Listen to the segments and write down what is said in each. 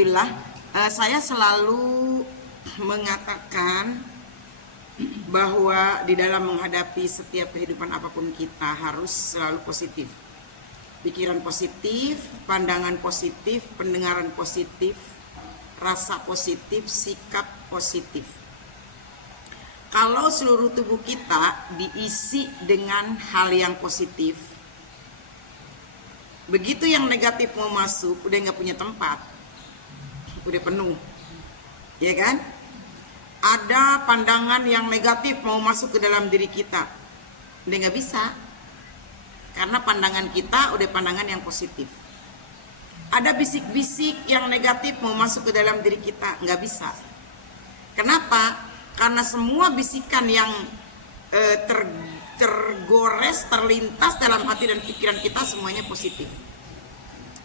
Alhamdulillah, saya selalu mengatakan bahwa di dalam menghadapi setiap kehidupan apapun kita harus selalu positif. Pikiran positif, pandangan positif, pendengaran positif, rasa positif, sikap positif. Kalau seluruh tubuh kita diisi dengan hal yang positif, begitu yang negatif mau masuk, udah nggak punya tempat, udah penuh, ya kan? Ada pandangan yang negatif mau masuk ke dalam diri kita, udah nggak bisa, karena pandangan kita udah pandangan yang positif. Ada bisik-bisik yang negatif mau masuk ke dalam diri kita, nggak bisa. Kenapa? Karena semua bisikan yang tergores, terlintas dalam hati dan pikiran kita semuanya positif.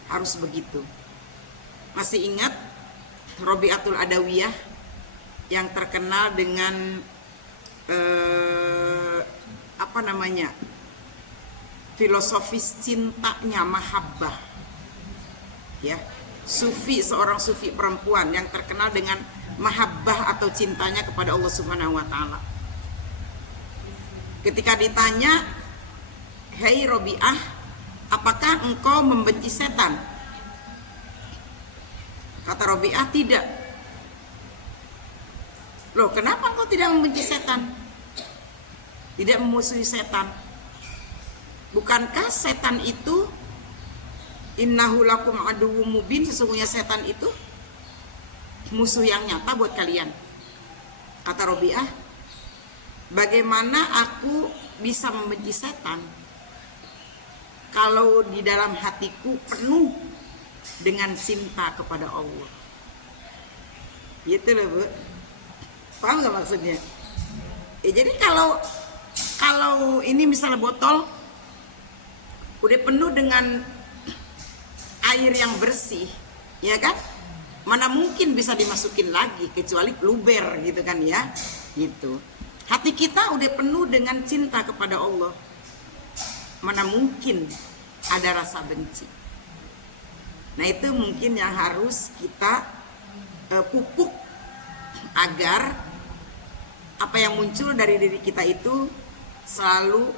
Harus begitu. Masih ingat Robiatul Adawiyah yang terkenal dengan filosofis cintanya, mahabbah, ya, seorang sufi perempuan yang terkenal dengan mahabbah atau cintanya kepada Allah Subhanahu wa Ta'ala. Ketika ditanya, "Hei Robiah, apakah engkau membenci setan?" Kata Robiah, "Tidak." "Loh, kenapa engkau tidak membenci setan? Tidak memusuhi setan? Bukankah setan itu innahu lakum aduwwum mubin, sesungguhnya setan itu musuh yang nyata buat kalian?" Kata Robiah, "Bagaimana aku bisa membenci setan kalau di dalam hatiku penuh dengan cinta kepada Allah?" Gitu loh, Bu. Paham gak maksudnya? Jadi kalau ini misalnya botol udah penuh dengan air yang bersih, ya kan? Mana mungkin bisa dimasukin lagi kecuali luber gitu kan ya, gitu. Hati kita udah penuh dengan cinta kepada Allah, mana mungkin ada rasa benci. Nah, itu mungkin yang harus kita pupuk agar apa yang muncul dari diri kita itu selalu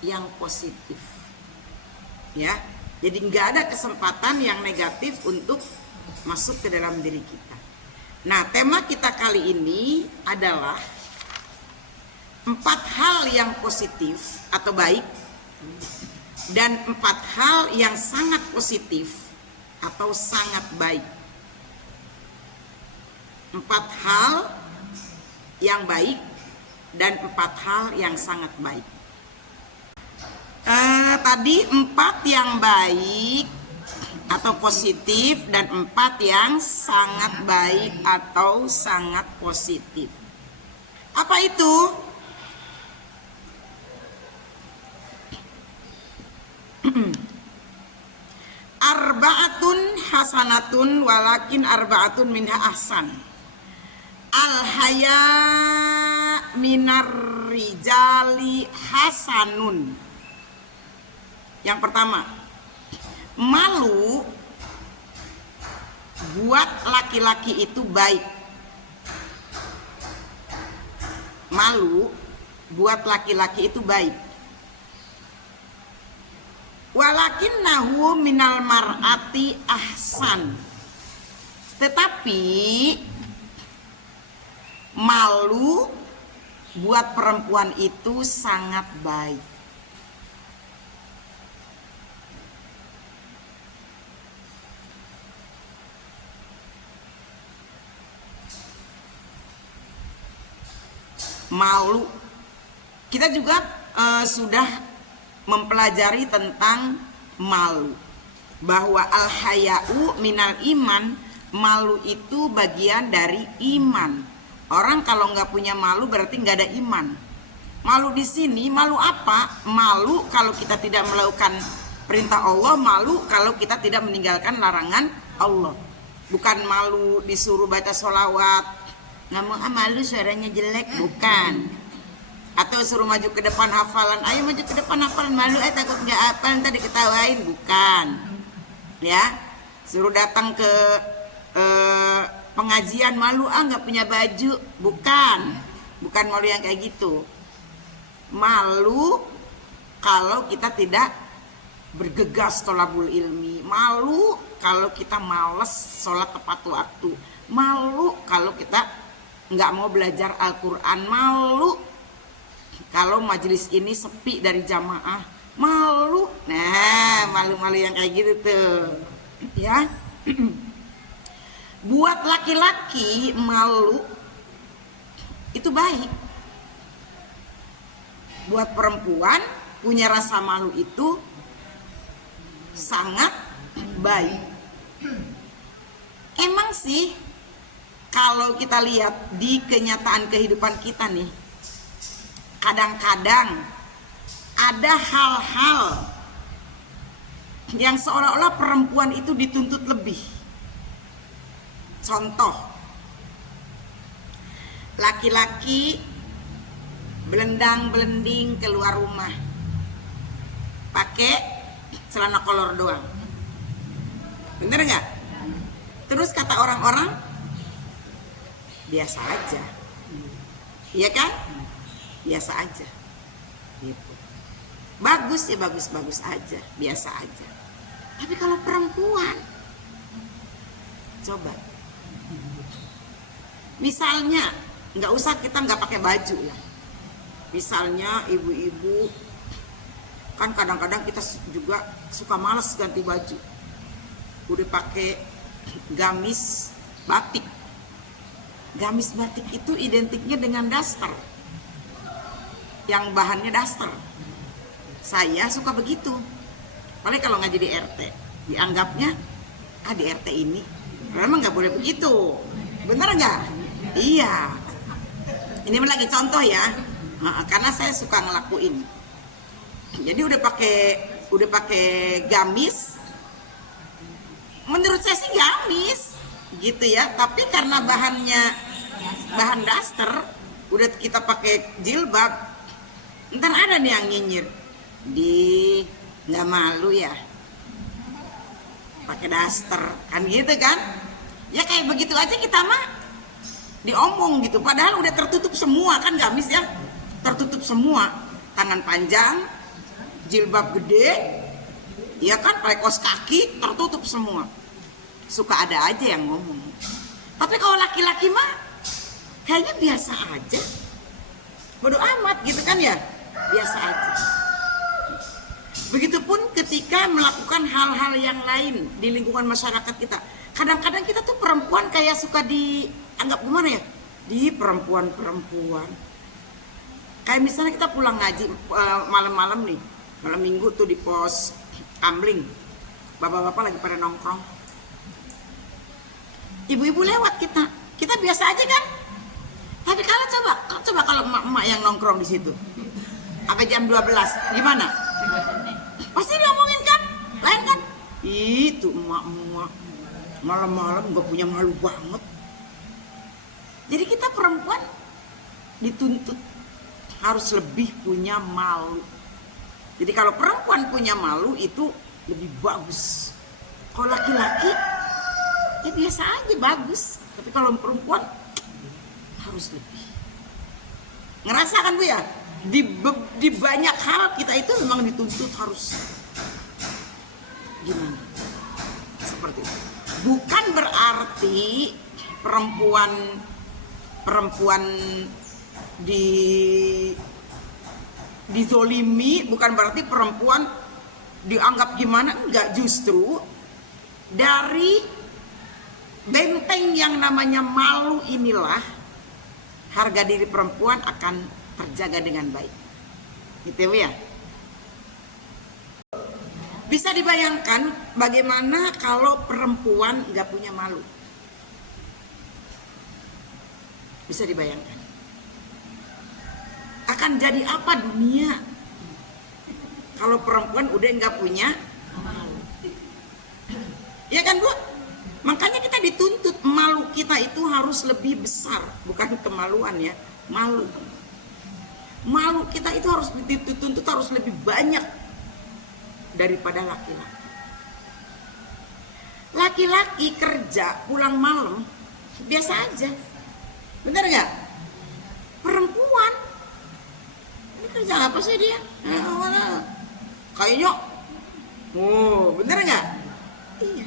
yang positif, ya. Jadi nggak ada kesempatan yang negatif untuk masuk ke dalam diri kita. Nah, tema kita kali ini adalah 4 hal yang positif atau baik dan 4 hal yang sangat positif atau sangat baik. 4 hal yang baik dan 4 hal yang sangat baik. Tadi 4 yang baik atau positif dan 4 yang sangat baik atau sangat positif. Apa itu? Arba'atun hasanatun walakin arba'atun minha ahsan. Al-haya minar rijali hasanun. Yang pertama, malu buat laki-laki itu baik. Malu buat laki-laki itu baik. Walakinnahu minal mar'ati ahsan. Tetapi malu buat perempuan itu sangat baik. Malu. Kita juga sudah mempelajari tentang malu, bahwa al-haya'u minal iman, malu itu bagian dari iman. Orang kalau nggak punya malu berarti nggak ada iman. Malu di sini, malu apa? Malu kalau kita tidak melakukan perintah Allah, malu kalau kita tidak meninggalkan larangan Allah. Bukan malu disuruh baca sholawat, nggak mau, malu suaranya jelek, bukan. Atau suruh maju ke depan hafalan, ayo maju ke depan hafalan, malu takut nggak hafal ntar diketawain, bukan. Ya, suruh datang ke pengajian malu nggak punya baju, bukan malu yang kayak gitu. Malu kalau kita tidak bergegas tolabul ilmi, malu kalau kita males sholat tepat waktu, malu kalau kita nggak mau belajar Al-Quran, malu kalau majelis ini sepi dari jamaah, malu. Nah, malu-malu yang kayak gitu tuh ya. Buat laki-laki malu itu baik. Buat perempuan punya rasa malu itu sangat baik. Emang sih kalau kita lihat di kenyataan kehidupan kita nih, kadang-kadang ada hal-hal yang seolah-olah perempuan itu dituntut lebih. Contoh, laki-laki belendang-belending keluar rumah pakai celana kolor doang, bener nggak? Terus kata orang-orang biasa aja, iya kan? Biasa aja, gitu. Bagus ya, bagus aja, biasa aja. Tapi kalau perempuan, coba, misalnya nggak usah kita nggak pakai baju ya. Misalnya ibu-ibu kan kadang-kadang kita juga suka malas ganti baju, udah pakai gamis batik. Gamis batik itu identiknya dengan daster, yang bahannya daster. Saya suka begitu. Paling kalau ngaji di RT, dianggapnya di RT ini memang nggak boleh begitu, bener nggak? Iya. Ini lagi contoh ya, karena saya suka ngelakuin. Jadi udah pakai gamis. Menurut saya sih gamis, gitu ya. Tapi karena bahan daster, udah kita pakai jilbab, ntar ada nih yang nyinyir, nggak malu ya pakai daster, kan gitu kan? Ya kayak begitu aja kita mah diomong gitu, padahal udah tertutup semua kan gamis ya, tertutup semua, tangan panjang, jilbab gede, ya kan, pakai kaos kaki, tertutup semua. Suka ada aja yang ngomong. Tapi kalau laki-laki mah kayaknya biasa aja, bodo amat gitu kan ya, biasa aja. Begitupun ketika melakukan hal-hal yang lain di lingkungan masyarakat kita. Kadang-kadang kita tuh perempuan kayak suka dianggap gimana ya? Di perempuan-perempuan. Kayak misalnya kita pulang ngaji malam-malam nih, malam minggu tuh di pos Kamling. Bapak-bapak lagi pada nongkrong. Ibu-ibu lewat kita biasa aja kan? Tapi kalau coba kalau emak-emak yang nongkrong di situ. Sampai jam 12, gimana? Pasti diomongin kan? Lain kan? Itu emak-emak malam-malam gak punya malu banget. Jadi kita perempuan dituntut harus lebih punya malu. Jadi kalau perempuan punya malu itu lebih bagus. Kalau laki-laki ya biasa aja, bagus. Tapi kalau perempuan harus lebih. Ngerasa kan Bu ya? Di banyak hal kita itu memang dituntut harus gimana? Seperti itu. Bukan berarti perempuan dizolimi, bukan berarti perempuan dianggap gimana, enggak. Justru dari benteng yang namanya malu inilah harga diri perempuan akan terjaga dengan baik, gitu ya. Bisa dibayangkan bagaimana kalau perempuan nggak punya malu. Bisa dibayangkan akan jadi apa dunia kalau perempuan udah nggak punya malu. Ya kan Bu? Makanya kita dituntut malu kita itu harus lebih besar, bukan kemaluan ya, malu. Malu kita itu harus dituntut harus lebih banyak daripada laki-laki. Laki-laki kerja pulang malam biasa aja, bener nggak? Perempuan ini kerja apa sih dia? Kayaknya, bener nggak? Iya.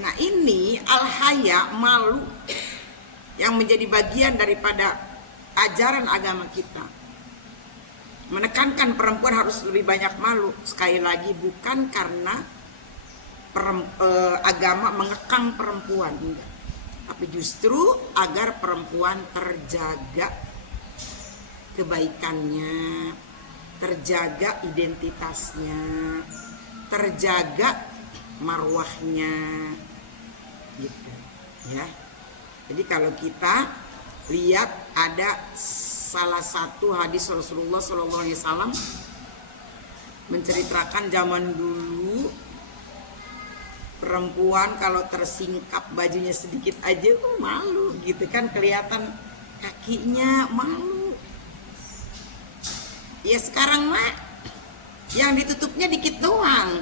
Nah ini al-haya, malu, yang menjadi bagian daripada ajaran agama kita. Menekankan perempuan harus lebih banyak malu. Sekali lagi bukan karena agama mengekang perempuan, enggak. Tapi justru agar perempuan terjaga kebaikannya, terjaga identitasnya, terjaga marwahnya, gitu ya. Jadi kalau kita lihat ada salah satu hadis Rasulullah SAW menceritakan zaman dulu perempuan kalau tersingkap bajunya sedikit aja malu gitu kan, kelihatan kakinya, malu. Ya sekarang mah yang ditutupnya dikit doang,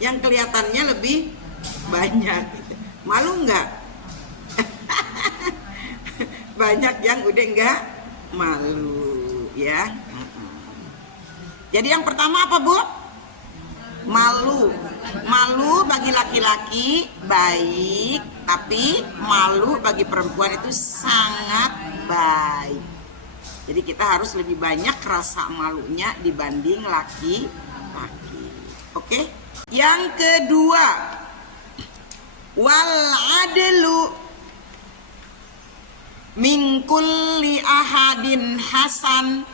yang kelihatannya lebih banyak gitu. Malu nggak? Banyak yang udah nggak malu ya. Jadi yang pertama apa, Bu? Malu. Malu bagi laki-laki baik, tapi malu bagi perempuan itu sangat baik. Jadi kita harus lebih banyak rasa malunya dibanding laki-laki. Oke? Yang kedua, wal adlu min kulli ahadin hasan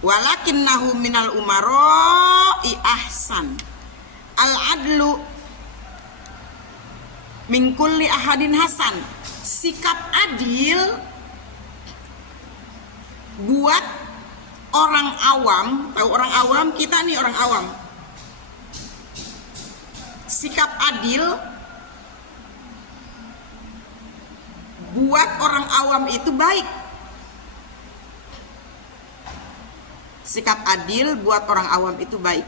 walakinnahu minal umara'i ahsan. Al adlu min kulli ahadin hasan, sikap adil buat orang awam. Tahu orang awam, kita nih orang awam. Sikap adil buat orang awam itu baik. Sikap adil buat orang awam itu baik.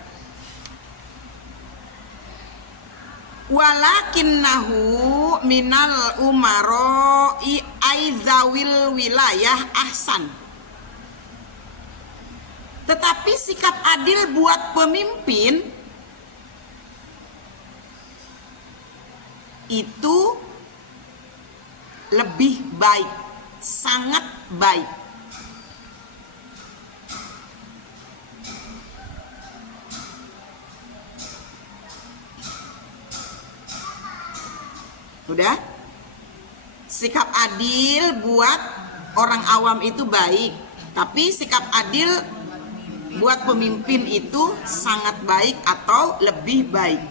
Walakinnahu minal umara'i aizawil wilayah ahsan. Tetapi sikap adil buat pemimpin itu lebih baik, sangat baik. Udah? Sikap adil buat orang awam itu baik, tapi sikap adil buat pemimpin itu sangat baik atau lebih baik.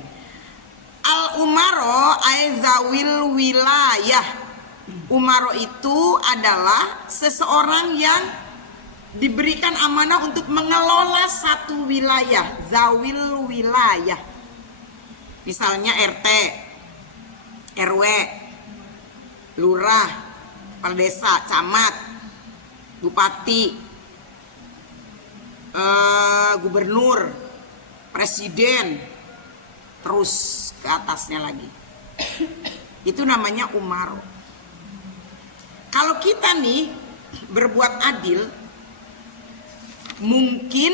Al umaro aizawil wilayah. Umaro itu adalah seseorang yang diberikan amanah untuk mengelola satu wilayah, zawil wilayah. Misalnya RT, RW, lurah, kepala desa, camat, bupati, gubernur, presiden, terus ke atasnya lagi. Itu namanya umaro. Kalau kita nih berbuat adil, mungkin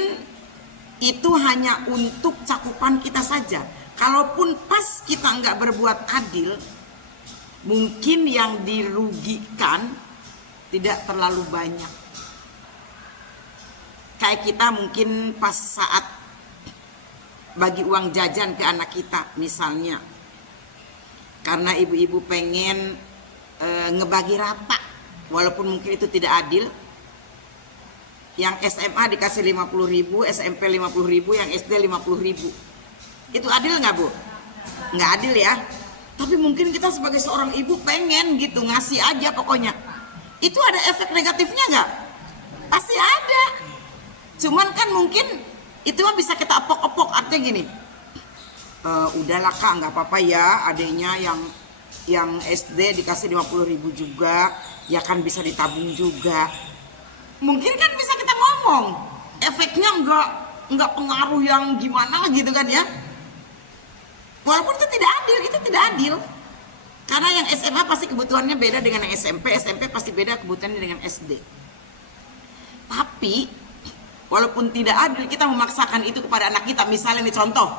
itu hanya untuk cakupan kita saja. Kalaupun pas kita nggak berbuat adil, mungkin yang dirugikan tidak terlalu banyak. Kayak kita mungkin pas saat bagi uang jajan ke anak kita misalnya, karena ibu-ibu pengen ngebagi rata, walaupun mungkin itu tidak adil. Yang SMA dikasih 50.000, SMP 50.000, yang SD 50.000. Itu adil nggak, Bu? Nggak adil ya. Tapi mungkin kita sebagai seorang ibu pengen gitu, ngasih aja pokoknya. Itu ada efek negatifnya nggak? Pasti ada. Cuman kan mungkin itu mah bisa kita epok-epok, artinya gini. Udahlah Kak, nggak apa-apa ya, adanya yang SD dikasih 50.000 juga, ya kan bisa ditabung juga. Mungkin kan bisa kita ngomong, efeknya nggak pengaruh yang gimana gitu kan ya. Walaupun itu tidak adil, itu tidak adil. Karena yang SMA pasti kebutuhannya beda dengan yang SMP, SMP pasti beda kebutuhannya dengan SD. Tapi walaupun tidak adil, kita memaksakan itu kepada anak kita. Misalnya nih contoh,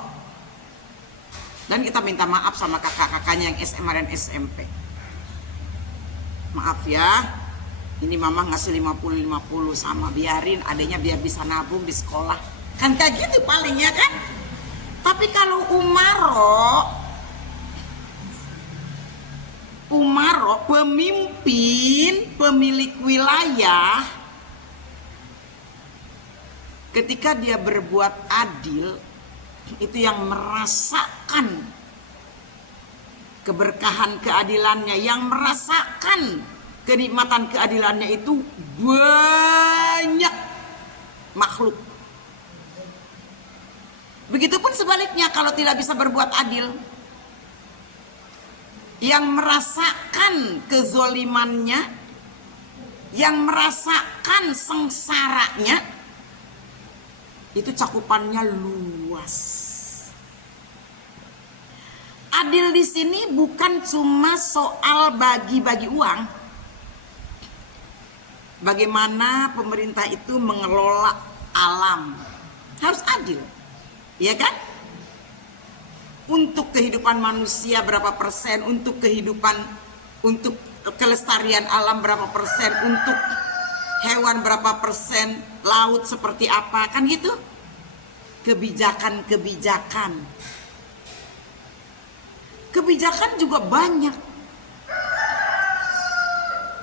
dan kita minta maaf sama kakak-kakaknya yang SMA dan SMP. Maaf ya, ini mama ngasih 50-50 sama, biarin adanya biar bisa nabung di sekolah. Kan kayak gitu paling ya kan. Tapi kalau Umaro pemimpin, pemilik wilayah, ketika dia berbuat adil, itu yang merasakan keberkahan keadilannya, yang merasakan kenikmatan keadilannya itu banyak makhluk. Begitupun sebaliknya kalau tidak bisa berbuat adil, yang merasakan kezolimannya, yang merasakan sengsaranya, itu cakupannya luas. Adil di sini bukan cuma soal bagi-bagi uang. Bagaimana pemerintah itu mengelola alam, harus adil, ya kan? Untuk kehidupan manusia berapa persen, untuk kelestarian alam berapa persen, untuk hewan berapa persen, laut seperti apa, kan gitu. Kebijakan juga banyak.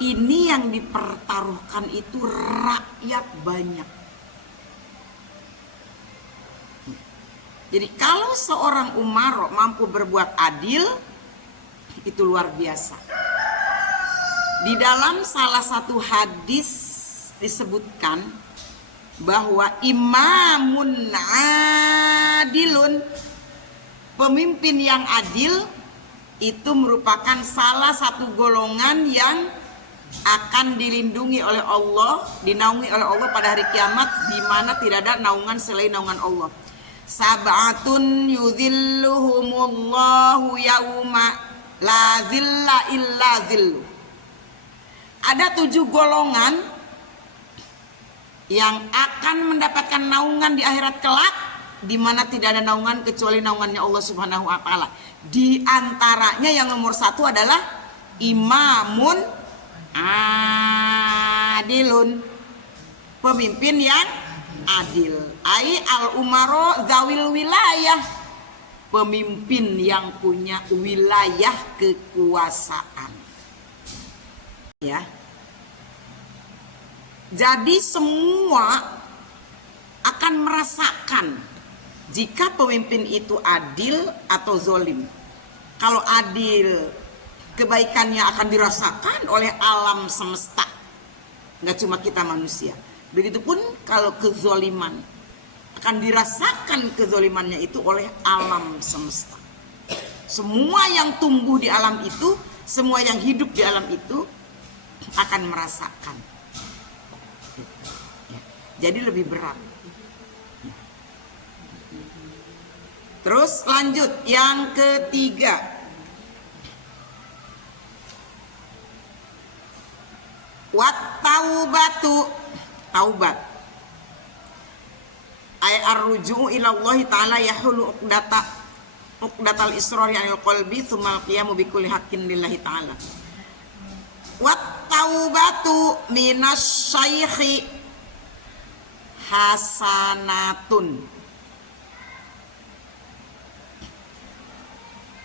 Ini yang dipertaruhkan itu rakyat banyak. Jadi kalau seorang umaro mampu berbuat adil, itu luar biasa. Di dalam salah satu hadis disebutkan bahwa imamun adilun, pemimpin yang adil, itu merupakan salah satu golongan yang akan dilindungi oleh Allah, dinaungi oleh Allah pada hari kiamat, di mana tidak ada naungan selain naungan Allah. Sab'atun yudhilluhumullahu yauma la zilla illa zillu. Ada 7 golongan yang akan mendapatkan naungan di akhirat kelak, di mana tidak ada naungan kecuali naungannya Allah Subhanahu wa taala. Di antaranya yang nomor 1 adalah imamun adilun, pemimpin yang adil. Ai al umaro zawil wilayah, pemimpin yang punya wilayah kekuasaan. Ya. Jadi semua akan merasakan jika pemimpin itu adil atau zolim. Kalau adil, kebaikannya akan dirasakan oleh alam semesta, nggak cuma kita manusia. Begitupun kalau kezoliman, akan dirasakan kezolimannya itu oleh alam semesta. Semua yang tumbuh di alam itu, semua yang hidup di alam itu akan merasakan. Jadi lebih berat. Terus lanjut yang ketiga. Wat taubatu, taubat. Ay arruju'u ila Allah ta'ala yahulu uqdatal israri anil qalbi tsumma qiyamu bi kulli haqqin lillahi ta'ala. Wat taubatu minas syaikhi hasanatun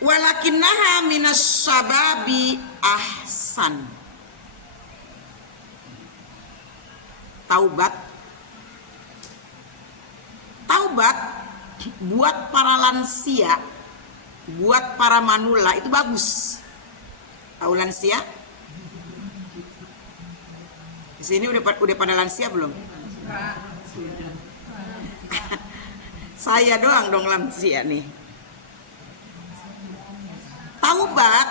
walakinnaha minas syababi ahsan. Taubat buat para lansia, buat para manula itu bagus. Tahu lansia? Di sini udah pada lansia belum? Saya doang dong lansia nih. Taubat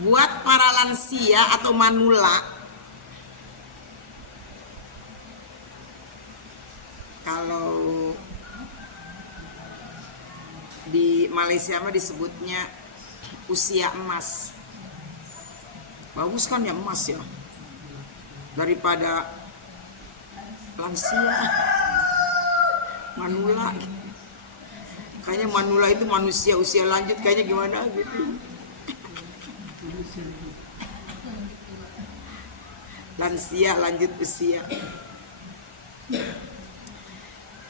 buat para lansia atau manula. Kalau Di Malaysia mah disebutnya usia emas. Bagus kan ya emas ya, daripada lansia, manula. Kayaknya manula itu manusia usia lanjut, kayaknya gimana gitu. Lansia lanjut usia.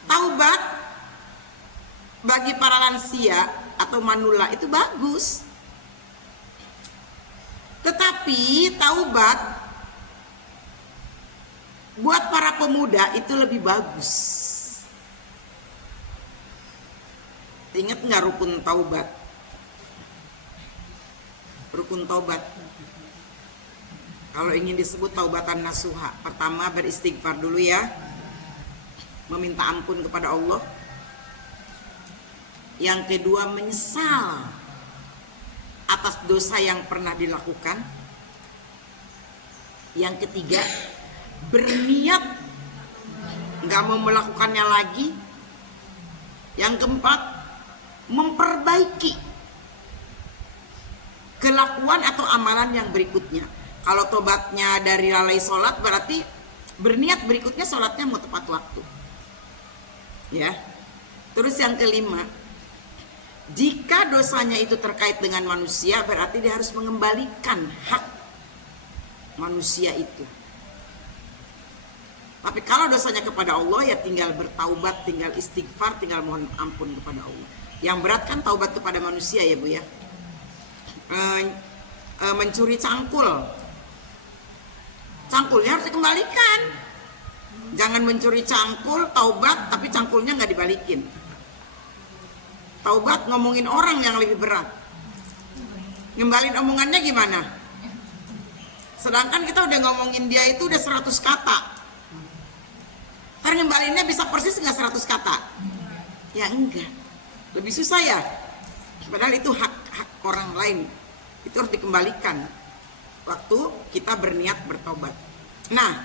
Taubat bagi para lansia atau manula itu bagus. Tetapi taubat buat para pemuda itu lebih bagus. Ingat nggak rukun taubat? Rukun taubat. Kalau ingin disebut taubatan nasuha, pertama beristighfar dulu ya, meminta ampun kepada Allah. Yang kedua menyesal atas dosa yang pernah dilakukan. Yang ketiga berniat nggak mau melakukannya lagi. Yang keempat memperbaiki kelakuan atau amalan yang berikutnya. Kalau tobatnya dari lalai sholat, berarti berniat berikutnya sholatnya mau tepat waktu. Ya. Terus yang kelima, jika dosanya itu terkait dengan manusia, berarti dia harus mengembalikan hak manusia itu. Tapi kalau dosanya kepada Allah, ya tinggal bertaubat, tinggal istighfar, tinggal mohon ampun kepada Allah. Yang berat kan taubat kepada manusia ya Bu ya. Mencuri cangkulnya harus dikembalikan. Jangan mencuri cangkul, taubat tapi cangkulnya nggak dibalikin. Taubat ngomongin orang yang lebih berat, ngembalin omongannya gimana? Sedangkan kita udah ngomongin dia itu udah 100 kata, karena ngembalinnya bisa persis nggak 100 kata? Ya enggak, lebih susah ya. Padahal itu hak orang lain, itu harus dikembalikan waktu kita berniat bertobat. Nah,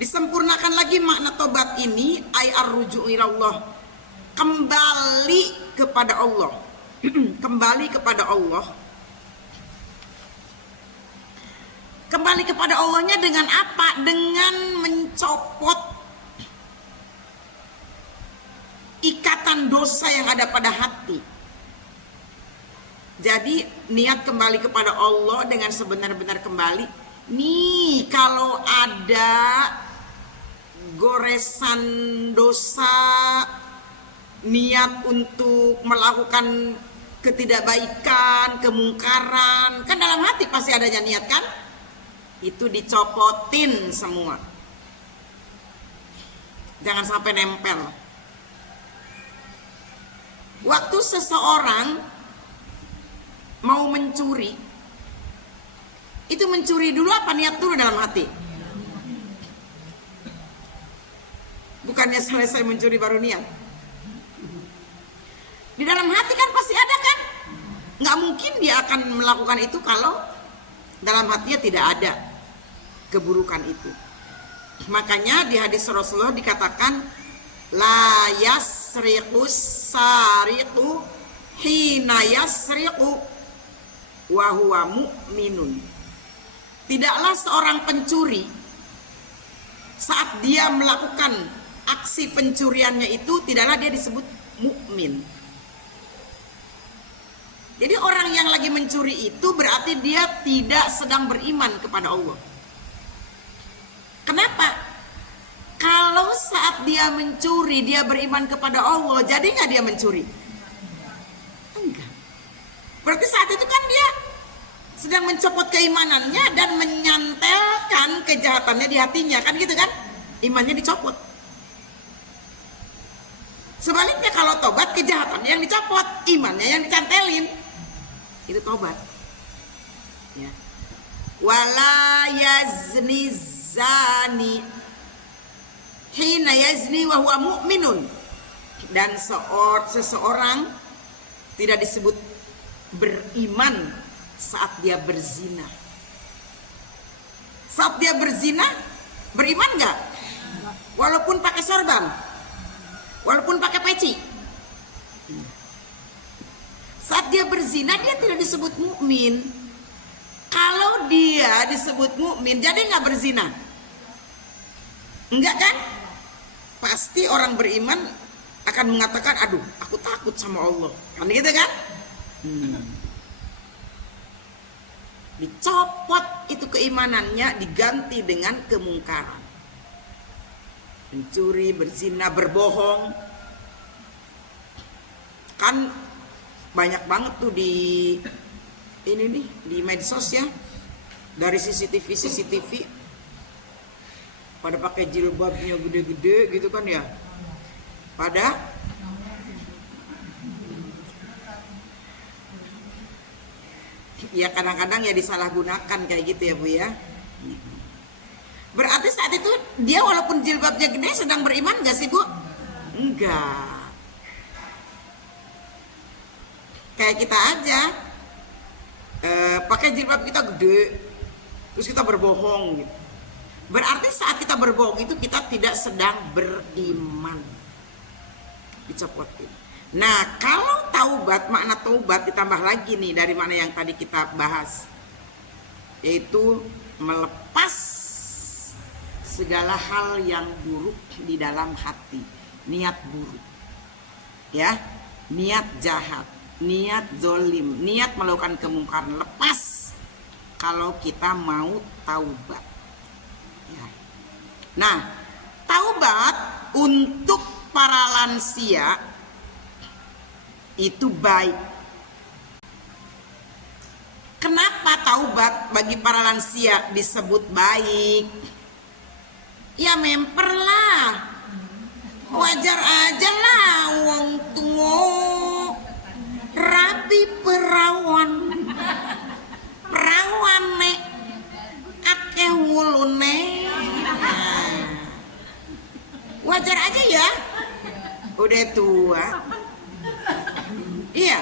disempurnakan lagi makna tobat ini, ay ar-ruju' ilallah, kembali kepada Allah. Kembali kepada Allah. Kembali kepada Allahnya dengan apa? Dengan mencopot ikatan dosa yang ada pada hati. Jadi niat kembali kepada Allah dengan sebenar-benar kembali. Nih, kalau ada goresan dosa, niat untuk melakukan ketidakbaikan, kemungkaran, kan dalam hati pasti adanya niat kan? Itu dicopotin semua. Jangan sampai nempel. Waktu seseorang mau mencuri, itu mencuri dulu apa niat dulu dalam hati? Bukannya selesai mencuri baru niat. Di dalam hati kan pasti ada kan? Nggak mungkin dia akan melakukan itu kalau dalam hatinya tidak ada keburukan itu. Makanya di hadis Rasulullah dikatakan, la yasriqus sariqu hina yasriqu wa huwa mu'minun. Tidaklah seorang pencuri saat dia melakukan aksi pencuriannya itu, tidaklah dia disebut mukmin. Jadi orang yang lagi mencuri itu berarti dia tidak sedang beriman kepada Allah. Kenapa? Kalau saat dia mencuri dia beriman kepada Allah, jadi nggak dia mencuri? Enggak. Berarti saat itu kan dia sedang mencopot keimanannya dan menyantelkan kejahatannya di hatinya, kan gitu kan? Imannya dicopot. Sebaliknya kalau tobat, kejahatannya yang dicopot, imannya yang dicantelin. Itu tobat. Ya. Wala yazni zani hina yazni wa huwa mu'minun. Dan seseorang tidak disebut beriman saat dia berzina. Saat dia berzina, beriman nggak? Walaupun pakai sorban, walaupun pakai peci. saat dia berzina dia tidak disebut mukmin. Kalau dia disebut mukmin, jadi nggak berzina? Enggak kan? Pasti orang beriman akan mengatakan, aduh, aku takut sama Allah, kan gitu kan? Dicopot itu keimanannya, diganti dengan kemungkaran. Mencuri, berzina, berbohong. Kan banyak banget tuh di ini nih, di medsos ya, dari CCTV pada pakai jilbabnya gede-gede gitu kan ya, pada ya kadang-kadang ya disalahgunakan kayak gitu ya Bu ya. Berarti saat itu dia walaupun jilbabnya gede sedang beriman gak sih Bu? Enggak. Kayak kita aja, pakai jilbab kita gede, terus kita berbohong gitu. Berarti saat kita berbohong itu kita tidak sedang beriman. Dicopotin. Nah, kalau taubat, makna taubat ditambah lagi nih dari mana yang tadi kita bahas, yaitu melepas segala hal yang buruk di dalam hati, niat buruk, ya, niat jahat, niat zolim, niat melakukan kemungkaran, lepas kalau kita mau taubat. Ya. Nah, taubat untuk para lansia itu baik. Kenapa taubat bagi para lansia disebut baik? Ya memperlah, wajar aja lah wong tua rapi perawan nek akeh wulune. Wajar aja ya, udah tua. Iya,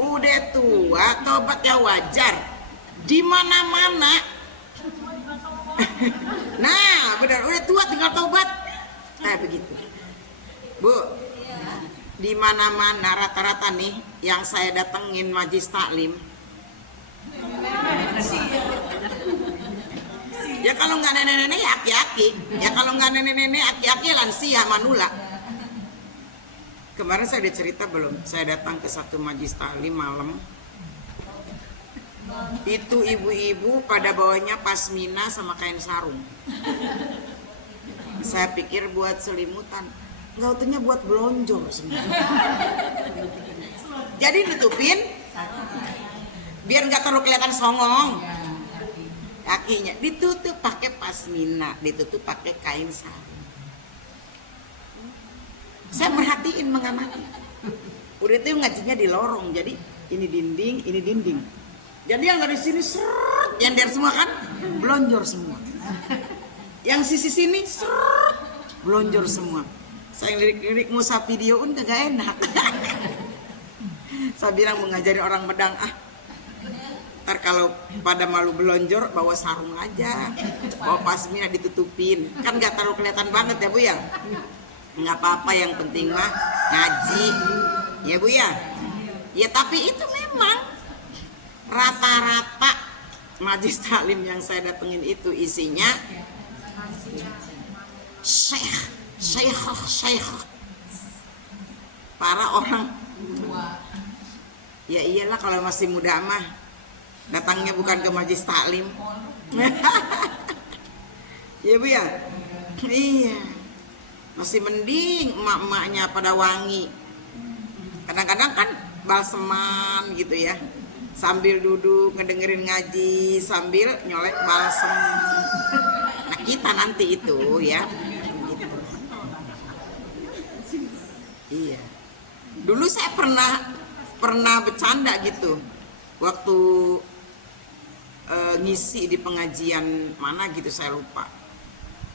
udah tua, tobat ya wajar. Di mana-mana. Nah, benar, udah tua tinggal tobat. Kayak begitu. Bu, di mana-mana rata-rata nih yang saya datengin majlis taklim. Ya kalau nggak nenek-nenek ya aki-aki. Ya kalau nggak nenek-nenek aki-aki lansia manula. Kemarin saya udah cerita belum? Saya datang ke satu majlis taklim malam. Itu ibu-ibu pada bawahnya pasmina sama kain sarung. Saya pikir buat selimutan, nggak utuhnya buat belonjor semua. Jadi ditutupin biar nggak terlalu kelihatan songong. Kakinya ditutup pakai pasmina, ditutup pakai kain sarung. Saya merhatiin, mengamati. Udah itu ngajinya di lorong, jadi ini dinding, ini dinding. Jadi yang dari sini seret, yang dari semua kan belonjor semua. Yang sisi sini seret, belonjor semua. Saya lirik-lirik musa videoun kagak enak. Saya bilang mau ngajarin orang Medang, ntar kalau pada malu belonjor bawa sarung aja, bawa pasmina ditutupin, kan nggak terlalu kelihatan banget ya Bu ya. Nggak apa-apa, yang penting mah ngaji ya Bu ya. Ya tapi itu memang rata-rata majlis taklim yang saya datengin itu isinya syekh para orang. Ya iyalah kalau masih muda mah datangnya bukan ke majlis taklim. Ya Bu ya. Iya, masih mending emak-emaknya pada wangi. Kadang-kadang kan balseman gitu ya, sambil duduk ngedengerin ngaji sambil nyolek balsem. Nah kita nanti itu ya gitu. Iya, dulu saya pernah bercanda gitu waktu ngisi di pengajian mana gitu, saya lupa,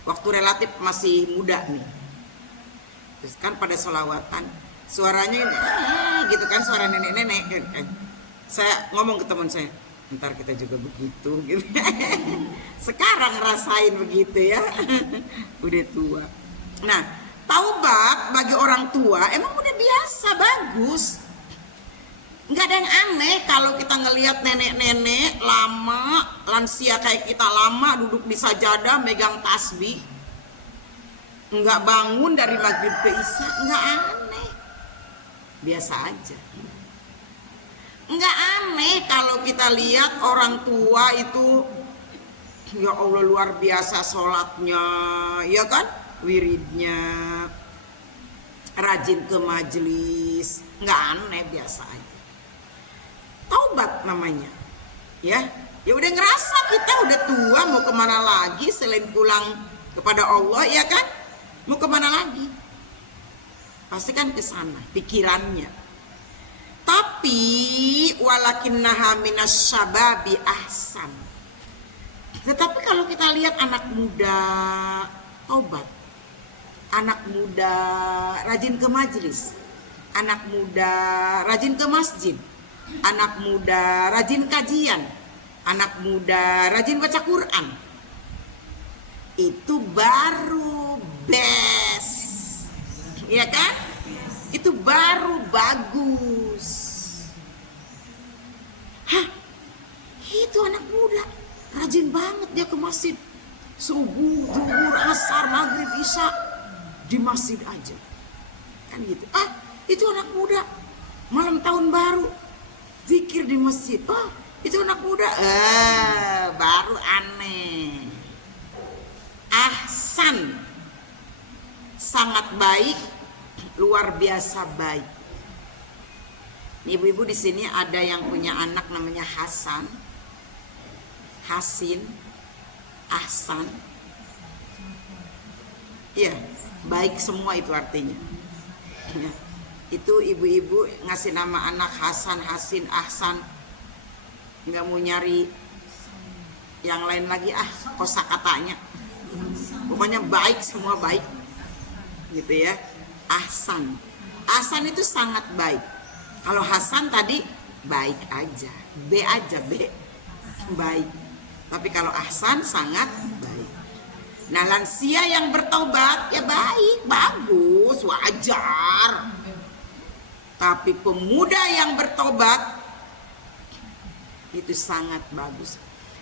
waktu relatif masih muda nih. Terus kan pada sholawatan suaranya gitu kan, suara nenek-nenek kan. Saya ngomong ke teman saya, ntar kita juga begitu gitu. Sekarang rasain begitu ya. Udah tua. Nah, taubat bagi orang tua emang udah biasa, bagus. Nggak ada yang aneh kalau kita ngelihat nenek-nenek lama, lansia kayak kita lama duduk di sajadah megang tasbih, nggak bangun dari maghrib ke isya, nggak aneh, biasa aja. Nggak aneh kalau kita lihat orang tua itu, ya Allah luar biasa sholatnya, ya kan, wiridnya, rajin ke majelis, nggak aneh, biasa aja. Taubat namanya, ya udah ngerasa kita udah tua, mau kemana lagi selain pulang kepada Allah, ya kan, mau kemana lagi, pasti kan ke sana pikirannya. Tapi walakinnaha minasyababi ahsan. Tetapi kalau kita lihat anak muda taubat, anak muda rajin ke majelis, anak muda rajin ke masjid, anak muda rajin kajian, anak muda rajin baca Quran, itu baru best, ya kan? Itu baru bagus. Hah, itu anak muda rajin banget dia ke masjid, subuh, zuhur, asar, maghrib, isya di masjid aja, kan gitu. Itu anak muda malam tahun baru zikir di masjid. Itu anak muda, baru aneh. Ahsan, sangat baik, luar biasa baik. Ibu-ibu di sini ada yang punya anak namanya Hasan, Hasin, Ahsan. Iya, baik semua itu artinya. Ya. Itu ibu-ibu ngasih nama anak Hasan, Hasin, Ahsan, nggak mau nyari yang lain lagi, kosakatanya. Pokoknya baik, semua baik, gitu ya. Ahsan, Ahsan itu sangat baik. Kalau Hasan tadi baik aja, B aja, B, baik. Tapi kalau Ahsan sangat baik. Nah, lansia yang bertobat ya baik, bagus, wajar. Tapi pemuda yang bertobat itu sangat bagus.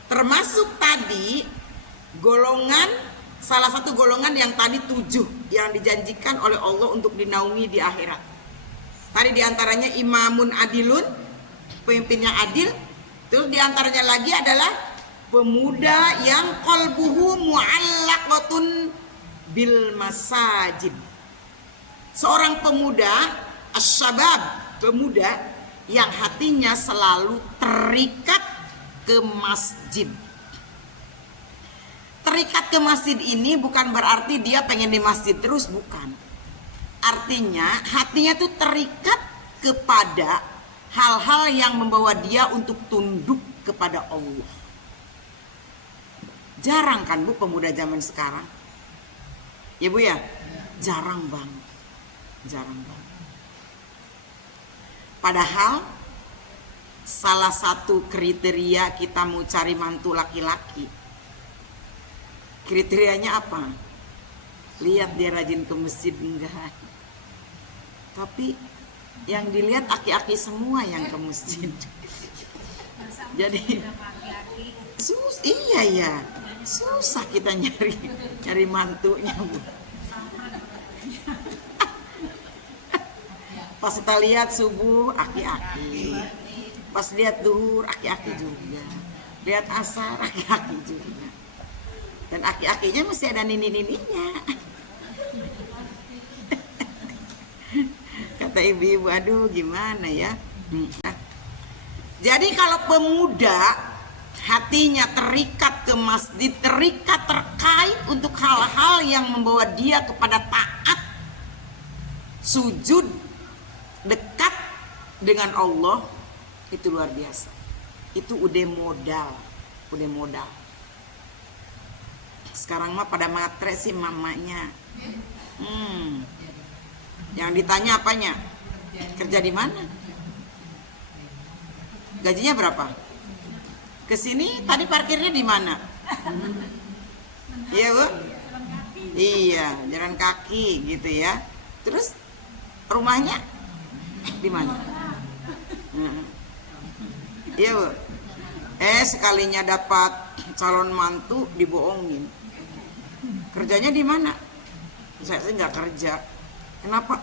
Termasuk tadi golongan, salah satu golongan yang tadi 7 yang dijanjikan oleh Allah untuk dinaungi di akhirat. Tadi diantaranya imamun adilun, pemimpin yang adil. Terus diantaranya lagi adalah pemuda yang qalbuhu mu'allaqatun bil masajid. Seorang pemuda, asyabab, pemuda yang hatinya selalu terikat ke masjid. Terikat ke masjid ini bukan berarti dia pengen di masjid terus, bukan. Artinya hatinya tuh terikat kepada hal-hal yang membawa dia untuk tunduk kepada Allah. Jarang kan Bu pemuda zaman sekarang? Ya Bu ya? Jarang banget. Jarang banget. Padahal salah satu kriteria kita mau cari mantu laki-laki, kriterianya apa? Lihat dia rajin ke masjid enggak? Tapi yang dilihat aki-aki semua yang ke masjid. Jadi iya ya, susah kita nyari mantunya Bu. Pas kita lihat subuh aki-aki, pas lihat duhur aki-aki juga, lihat asar aki-aki juga, dan aki-akinya mesti ada nini-nininya. Kata ibu-ibu, aduh gimana ya. Jadi kalau pemuda hatinya terikat ke masjid, terikat terkait untuk hal-hal yang membawa dia kepada taat, sujud, dekat dengan Allah, itu luar biasa. Itu udah modal. Sekarang mah pada matre sih mamanya. Yang ditanya apanya? Kerja di mana? Gajinya berapa? Kesini tadi parkirnya di mana? Iya Bu? Iya, jalan kaki gitu ya. Terus rumahnya di mana? Iya Bu. Sekalinya dapat calon mantu dibohongin. Kerjanya di mana? Saya sih nggak kerja. Kenapa?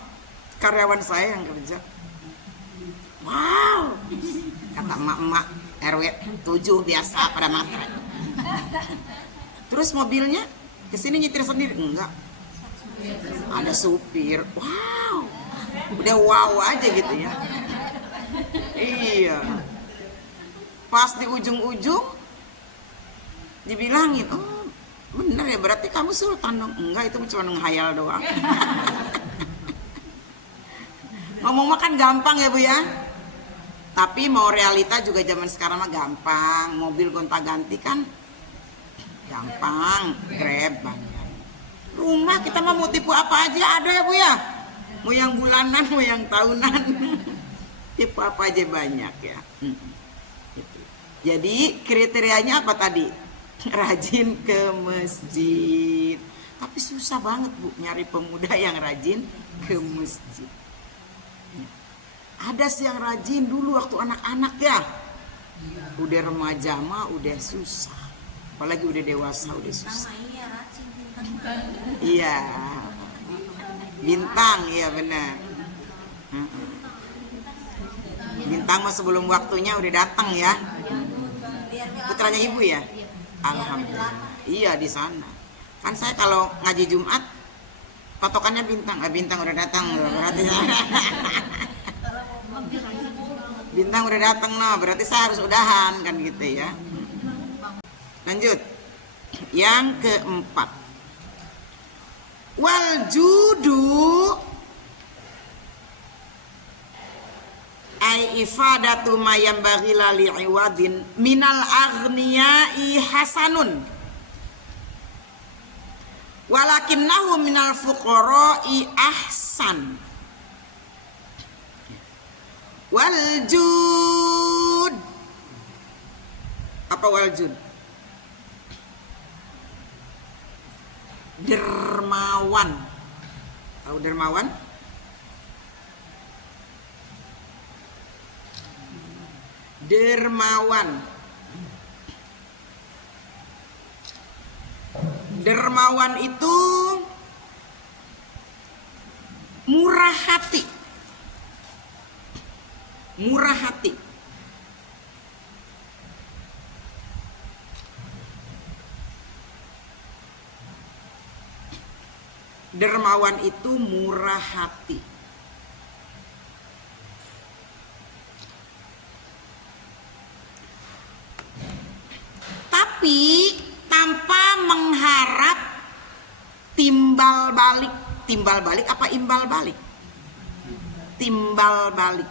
Karyawan saya yang kerja. Wow, kata emak-emak RW 7 biasa pada matre. Terus mobilnya kesini nyetir sendiri? Enggak, ada supir. Wow, udah wow aja gitu ya. Iya. Pas di ujung-ujung dibilangin, oh bener ya, berarti kamu sultan dong. Enggak, itu cuma menghayal doang. Ngomong makan gampang ya Bu ya, tapi mau realita juga zaman sekarang mah gampang. Mobil gonta-ganti kan gampang, Grab banyak. Rumah kita mah mau tipu apa aja ada ya Bu ya, mau yang bulanan mau yang tahunan. Tipu apa aja banyak ya. Gitu. Jadi kriterianya apa tadi? Rajin ke masjid. Tapi susah banget Bu nyari pemuda yang rajin ke masjid. Ada sih yang rajin dulu waktu anak-anak ya. Udah remaja mah udah susah. Apalagi udah dewasa udah susah. Iya. Bintang, iya benar. Bintang mah sebelum waktunya udah datang ya. Putranya Ibu ya? Alhamdulillah. Iya di sana. Kan saya kalau ngaji Jumat patokannya Bintang. Bintang udah datang berarti. Bintang udah datang nah, berarti saya harus udahan kan gitu ya. Lanjut. Yang keempat. Wal judu ai ifadatu ma yanbaghi li iwadin minal aghniyai hasanun walakinnahu minal fuqara'i ahsan. Waljud. Apa waljud? Dermawan. Tahu dermawan? Dermawan. Dermawan itu murah hati. Murah hati. Dermawan itu murah hati. Tapi tanpa mengharap timbal balik. Timbal balik apa imbal balik? Timbal balik.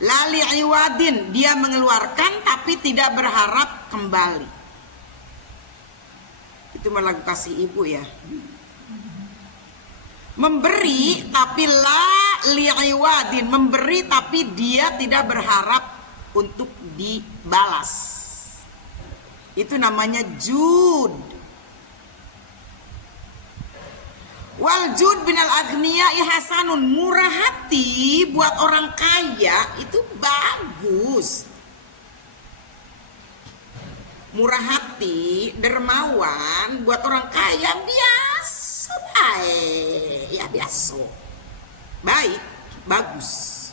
Lali iwadin, dia mengeluarkan tapi tidak berharap kembali. Itu lagu kasih ibu ya. Memberi tapi la li iwadin, memberi tapi dia tidak berharap untuk dibalas. Itu namanya jud. Wal jud binal agniya hasanun, murah hati buat orang kaya itu bagus. Murah hati, dermawan buat orang kaya biasa baik. Ya biasa. Baik, bagus.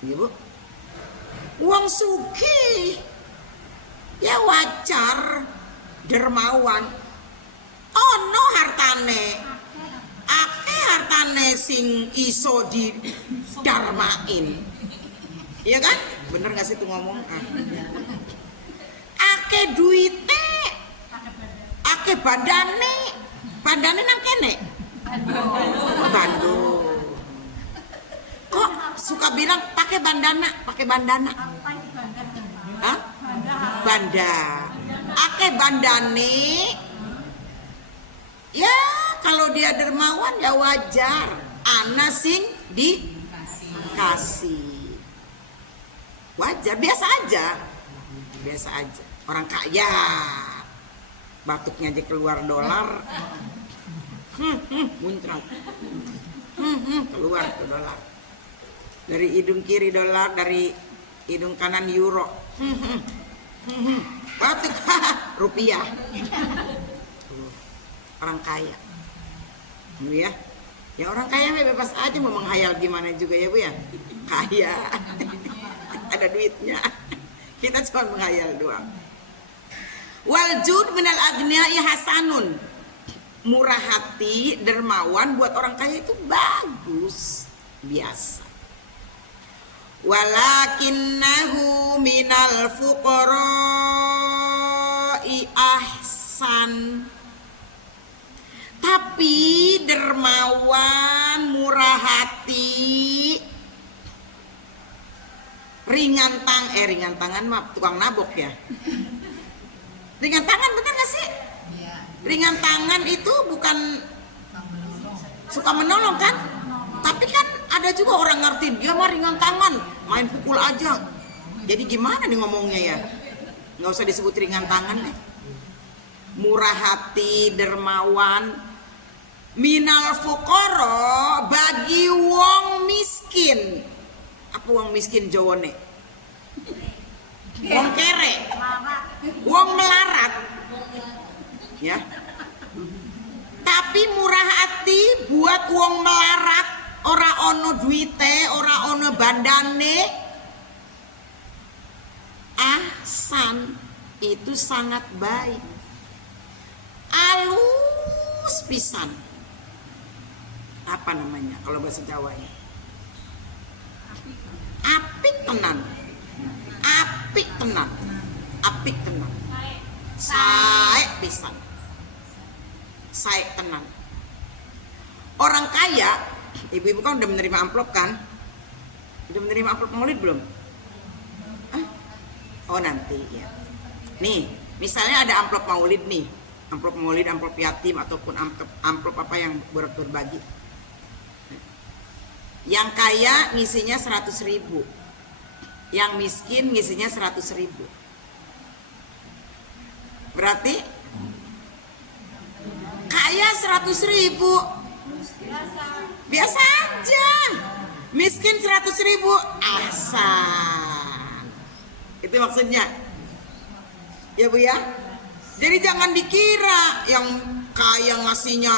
Iya Bu. Uang sugih ya wajar, dermawan. Oh no hartane, ake hartane sing iso di darmain, iya kan? Bener nggak sih tuh ngomong? Ake duite, ake bandane, bandane nang kene, Bandung. Kok suka bilang pakai bandana, pakai bandana? Hah? Banda, ake bandane. Ya kalau dia dermawan ya wajar, ana sing dikasih, wajar, biasa aja, biasa aja. Orang kaya batuknya aja keluar dolar, muncrat, keluar ke dolar. Dari hidung kiri dolar, dari hidung kanan euro. Batuk rupiah. Orang kaya. Bu ya. Ya orang kaya bebas aja mau menghayal gimana juga ya Bu ya. Kaya. Ada duitnya. Kita cuma menghayal doang. Wal jud minal agniai hasanun. Murah hati, dermawan buat orang kaya itu bagus, biasa. Walakinnahu minal fuqara'i ahsan. Tapi dermawan, murah hati, ringan tangan mah tukang nabok ya. Ringan tangan bener gak sih? Ringan tangan itu bukan suka menolong kan? Tapi kan ada juga orang ngerti dia mah ringan tangan, main pukul aja. Jadi gimana nih ngomongnya ya? Nggak usah disebut ringan tangan deh. Murah hati, dermawan, minal fuqara bagi wong miskin. Apa wong miskin Jawane? Wong kere, wong melarat. Ya. Tapi murah hati buat wong melarat, ora ono duite, ora ono bandane. Ahsan itu sangat baik. Alus pisan. Apa namanya kalau bahasa Jawanya? Apik tenan. Apik tenan. Apik tenan. Sae pisan. Sae tenan. Orang kaya, ibu-ibu kan udah menerima amplop kan? Udah menerima amplop Maulid belum? Hah? Oh nanti ya. Nih, misalnya ada amplop Maulid nih, amplop Maulid, amplop yatim ataupun amplop apa yang berbagi. Yang kaya ngisinya 100.000, yang miskin ngisinya 100.000. Berarti kaya 100.000 biasa aja, miskin 100.000 ahsan. Itu maksudnya ya Bu ya. Jadi jangan dikira yang kaya ngasihnya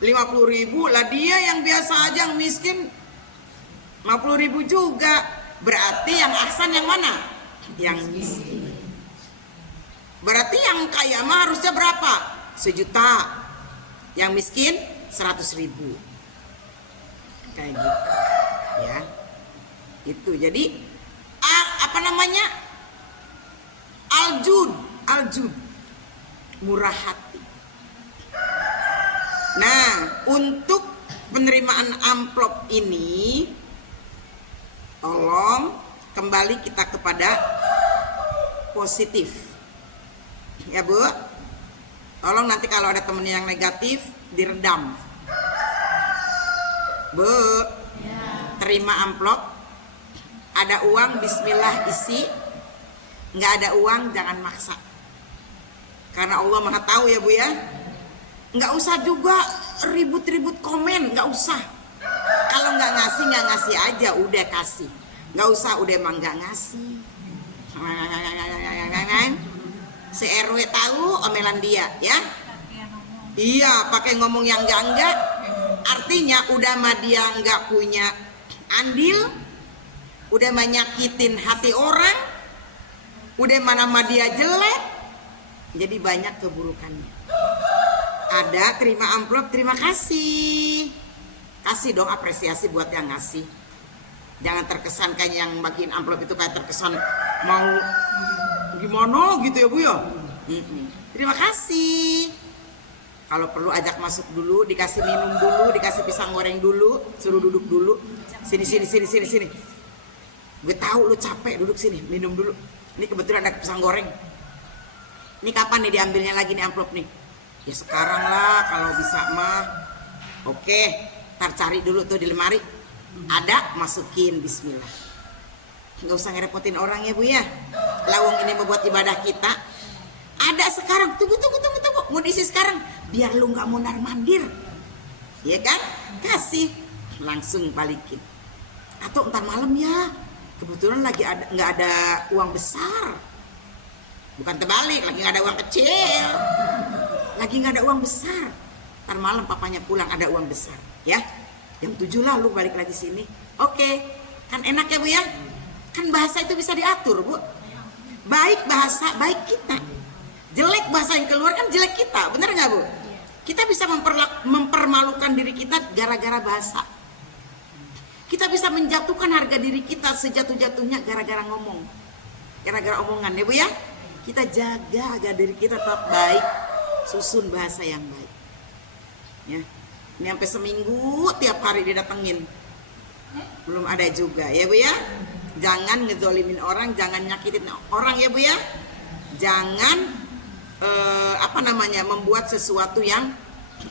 50.000 lah, dia yang biasa aja, yang miskin 50.000 juga. Berarti yang ahsan yang mana? Yang miskin. Berarti yang kaya mah harusnya berapa? 1 juta. Yang miskin 100.000. Kayak gitu ya. Itu jadi apa namanya? Aljud. Murah hati. Nah, untuk penerimaan amplop ini tolong kembali kita kepada positif. Ya Bu, tolong nanti kalau ada temen yang negatif diredam. Bu, terima amplop, ada uang bismillah isi, nggak ada uang jangan maksa. Karena Allah Maha tahu ya Bu ya. Nggak usah juga ribut-ribut komen, nggak usah. Kalau nggak ngasih aja, udah kasih. Nggak usah, udah emang nggak ngasih. Si RW tahu omelan dia ya. Iya, pakai ngomong yang enggak. Artinya udah mah dia nggak punya andil, udah menyakitin hati orang, udah mana mah dia jelek, jadi banyak keburukannya. Ada terima amplop, terima kasih, kasih dong apresiasi buat yang ngasih. Jangan terkesan kayak yang bagiin amplop itu kayak terkesan mau gimana gitu ya Bu ya. Terima kasih. Kalau perlu ajak masuk dulu, dikasih minum dulu, dikasih pisang goreng dulu, suruh duduk dulu. Sini. Gue tahu lu capek, duduk sini, minum dulu. Ini kebetulan ada pisang goreng. Ini kapan nih diambilnya lagi nih amplop nih? Ya sekarang lah kalau bisa mah. Oke, ntar cari dulu tuh di lemari. Ada, masukin bismillah. Nggak usah ngerepotin orang ya Bu ya. Lawang ini membuat ibadah kita. Ada sekarang, tunggu. Mau diisi sekarang, biar lu nggak mondar mandir. Ya kan? Kasih, langsung balikin. Atau ntar malam ya, kebetulan lagi nggak ada uang besar. Bukan terbalik, lagi nggak ada uang kecil, lagi nggak ada uang besar. Ntar malam papanya pulang ada uang besar, ya. Jam 7 lah lu balik lagi sini. Oke, kan enak ya Bu ya? Kan bahasa itu bisa diatur Bu. Baik bahasa, baik kita. Jelek bahasa yang keluar kan jelek kita, bener nggak Bu? Kita bisa mempermalukan diri kita gara-gara bahasa. Kita bisa menjatuhkan harga diri kita sejatuh-jatuhnya gara-gara ngomong, gara-gara omongan ya Bu ya. Kita jaga agar diri kita tetap baik, susun bahasa yang baik. Ya, ini sampai seminggu tiap hari didatengin, belum ada juga ya Bu ya. Jangan ngezolimin orang, jangan nyakitin orang ya Bu ya. Jangan membuat sesuatu yang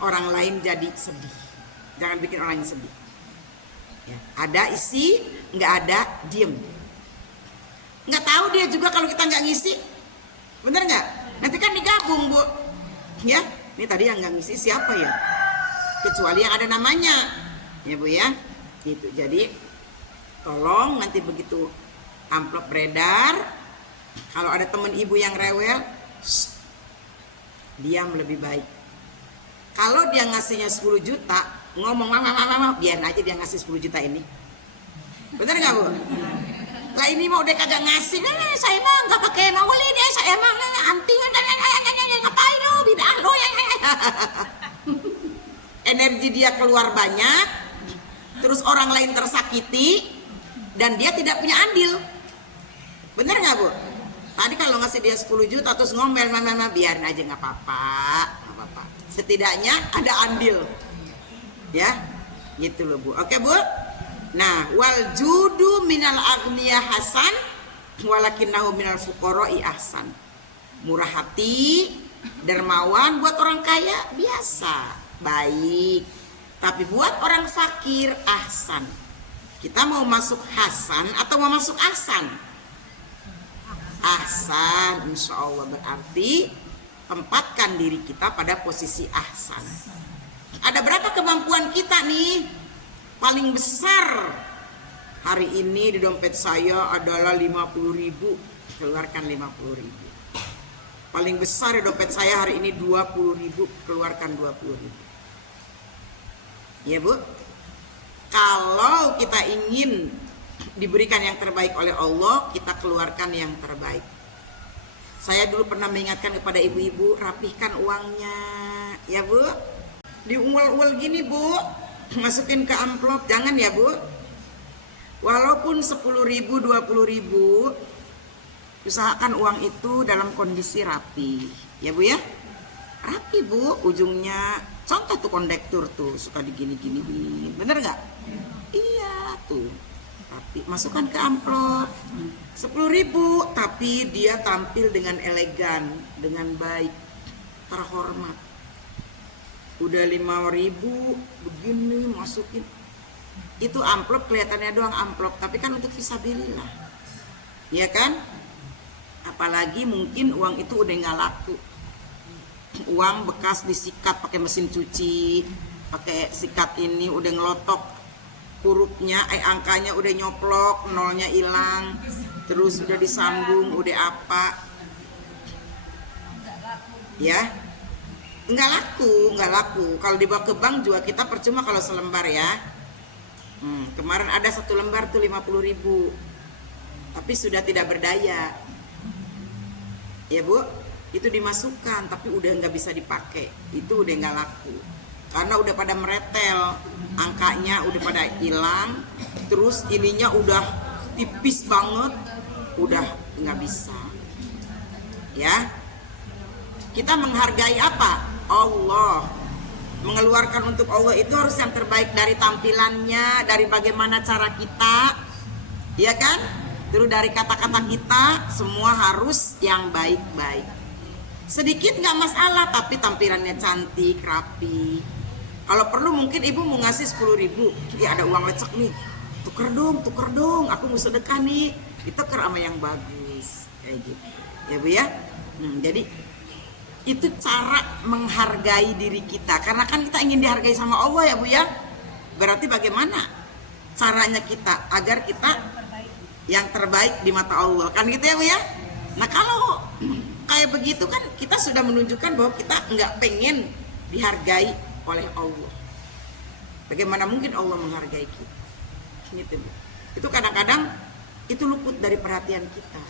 orang lain jadi sedih. Jangan bikin orang lain sedih. Ya, ada isi, nggak ada diem. Nggak tahu dia juga kalau kita nggak ngisi, bener nggak? Nanti kan digabung Bu. Ya, ini tadi yang nggak ngisi siapa ya? Kecuali yang ada namanya, ya Bu ya. Gitu. Jadi tolong nanti begitu amplop beredar, kalau ada teman ibu yang rewel, diam lebih baik. Kalau dia ngasihnya 10 juta, ngomong mama, biar aja dia ngasih 10 juta ini. Bener nggak Bu? Lah ini mau udah kagak ngasih, saya mah nggak pakai maulid ya, saya mah anti, ngapain lo, bidah lo ya. Energi dia keluar banyak, terus orang lain tersakiti, dan dia tidak punya andil. Bener nggak Bu? Tadi kalau ngasih dia 10 juta terus ngomel, mama biarin aja nggak apa-apa. Setidaknya ada andil, ya, gitu loh Bu. Oke Bu. Nah, wal judu minal agniya hasan, walakinnahu minal fuqara'i ahsan. Murah hati, dermawan buat orang kaya biasa, baik. Tapi buat orang fakir ahsan. Kita mau masuk hasan atau mau masuk ahsan? Ahsan, insya Allah berarti tempatkan diri kita pada posisi ahsan. Ada berapa kemampuan kita nih? Paling besar hari ini di dompet saya adalah 50.000, keluarkan 50.000. Paling besar di dompet saya hari ini 20.000, keluarkan 20.000. Ya Bu, kalau kita ingin diberikan yang terbaik oleh Allah, kita keluarkan yang terbaik. Saya dulu pernah mengingatkan kepada ibu-ibu, rapihkan uangnya, ya Bu. Diuel-uel gini Bu, masukin ke amplop, jangan ya Bu. Walaupun 10.000, 20.000, usahakan uang itu dalam kondisi rapi, ya Bu ya. Rapi Bu, ujungnya contoh tuh kondektur tuh suka digini-gini, bener nggak? Iya tuh, rapi. Masukkan ke amplop 10.000, tapi dia tampil dengan elegan, dengan baik, terhormat. Udah 5.000 begini masukin, itu amplop kelihatannya doang amplop, tapi kan untuk fisabilillah, ya kan? Apalagi mungkin uang itu udah nggak laku, uang bekas disikat pakai mesin cuci, pakai sikat ini udah ngelotok hurufnya, angkanya udah nyoplok, nolnya hilang, terus udah disambung, udah apa, ya? Nggak laku. Kalau dibawa ke bank juga kita percuma kalau selembar ya. Kemarin ada 1 lembar tuh 50.000, tapi sudah tidak berdaya, ya Bu. Itu dimasukkan tapi udah nggak bisa dipakai, itu udah nggak laku karena udah pada meretel, angkanya udah pada hilang, terus ininya udah tipis banget, udah nggak bisa. Ya, kita menghargai apa? Allah. Mengeluarkan untuk Allah itu harus yang terbaik, dari tampilannya, dari bagaimana cara kita, ya kan? Terus dari kata-kata kita, semua harus yang baik-baik. Sedikit nggak masalah, tapi tampilannya cantik, rapi. Kalau perlu mungkin ibu mau ngasih 10.000, ya ada uang lecek nih, tuker dong, aku mau sedekah nih, dituker sama yang bagus, kayak gitu, ya Bu ya. Jadi itu cara menghargai diri kita, karena kan kita ingin dihargai sama Allah ya Bu ya. Berarti bagaimana caranya kita agar kita yang terbaik di mata Allah, kan gitu ya Bu ya. Nah kalau kayak begitu kan kita sudah menunjukkan bahwa kita nggak pengen dihargai oleh Allah. Bagaimana mungkin Allah menghargai kita? Gitu Bu. Itu kadang-kadang itu luput dari perhatian kita.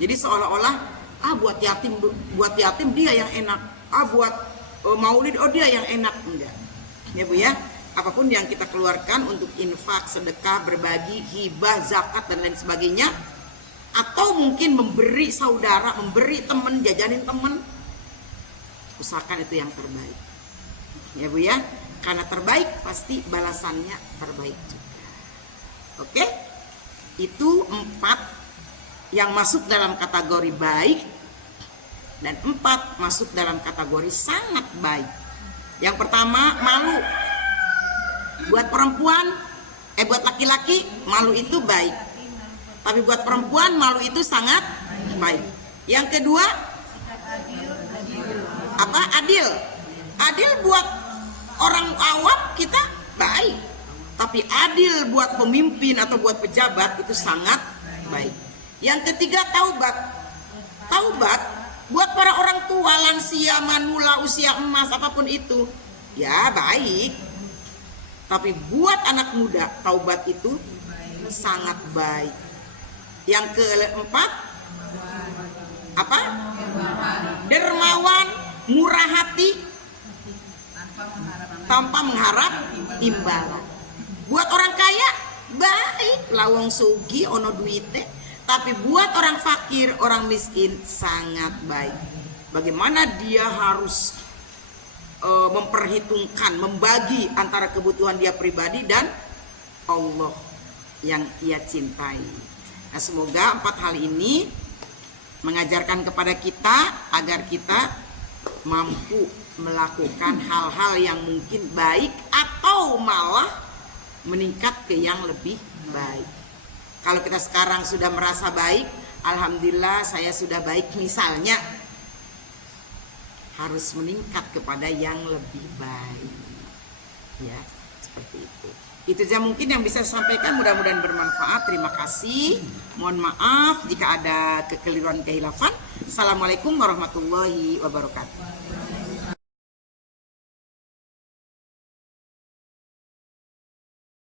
Jadi seolah-olah buat yatim dia yang enak, buat maulid dia yang enak, enggak. Ya Bu ya. Apapun yang kita keluarkan untuk infak, sedekah, berbagi, hibah, zakat dan lain sebagainya, atau mungkin memberi saudara, memberi teman, jajanin teman, usahakan itu yang terbaik. Ya Bu ya. Karena terbaik pasti balasannya terbaik juga. Oke? Itu 4 yang masuk dalam kategori baik dan 4 masuk dalam kategori sangat baik. Yang pertama, malu. Buat perempuan, buat laki-laki malu itu baik. Tapi buat perempuan malu itu sangat baik. Yang kedua, adil. Adil buat orang awam kita baik. Tapi adil buat pemimpin atau buat pejabat itu sangat baik. Yang ketiga, taubat. Taubat buat para orang tua, lansia, manula, usia emas, apapun itu, ya baik. Tapi buat anak muda, taubat itu sangat baik. Yang keempat, dermawan, murah hati, tanpa mengharap imbalan. Buat orang kaya, baik, lawang sugi, ono duite. Tapi buat orang fakir, orang miskin, sangat baik. Bagaimana dia harus memperhitungkan, membagi antara kebutuhan dia pribadi dan Allah yang ia cintai. Nah, semoga 4 hal ini mengajarkan kepada kita agar kita mampu melakukan hal-hal yang mungkin baik atau malah meningkat ke yang lebih baik. Kalau kita sekarang sudah merasa baik, alhamdulillah saya sudah baik, misalnya harus meningkat kepada yang lebih baik. Ya, seperti itu. Itu saja mungkin yang bisa saya sampaikan, mudah-mudahan bermanfaat. Terima kasih. Mohon maaf jika ada kekeliruan kehilafan. Assalamualaikum warahmatullahi wabarakatuh.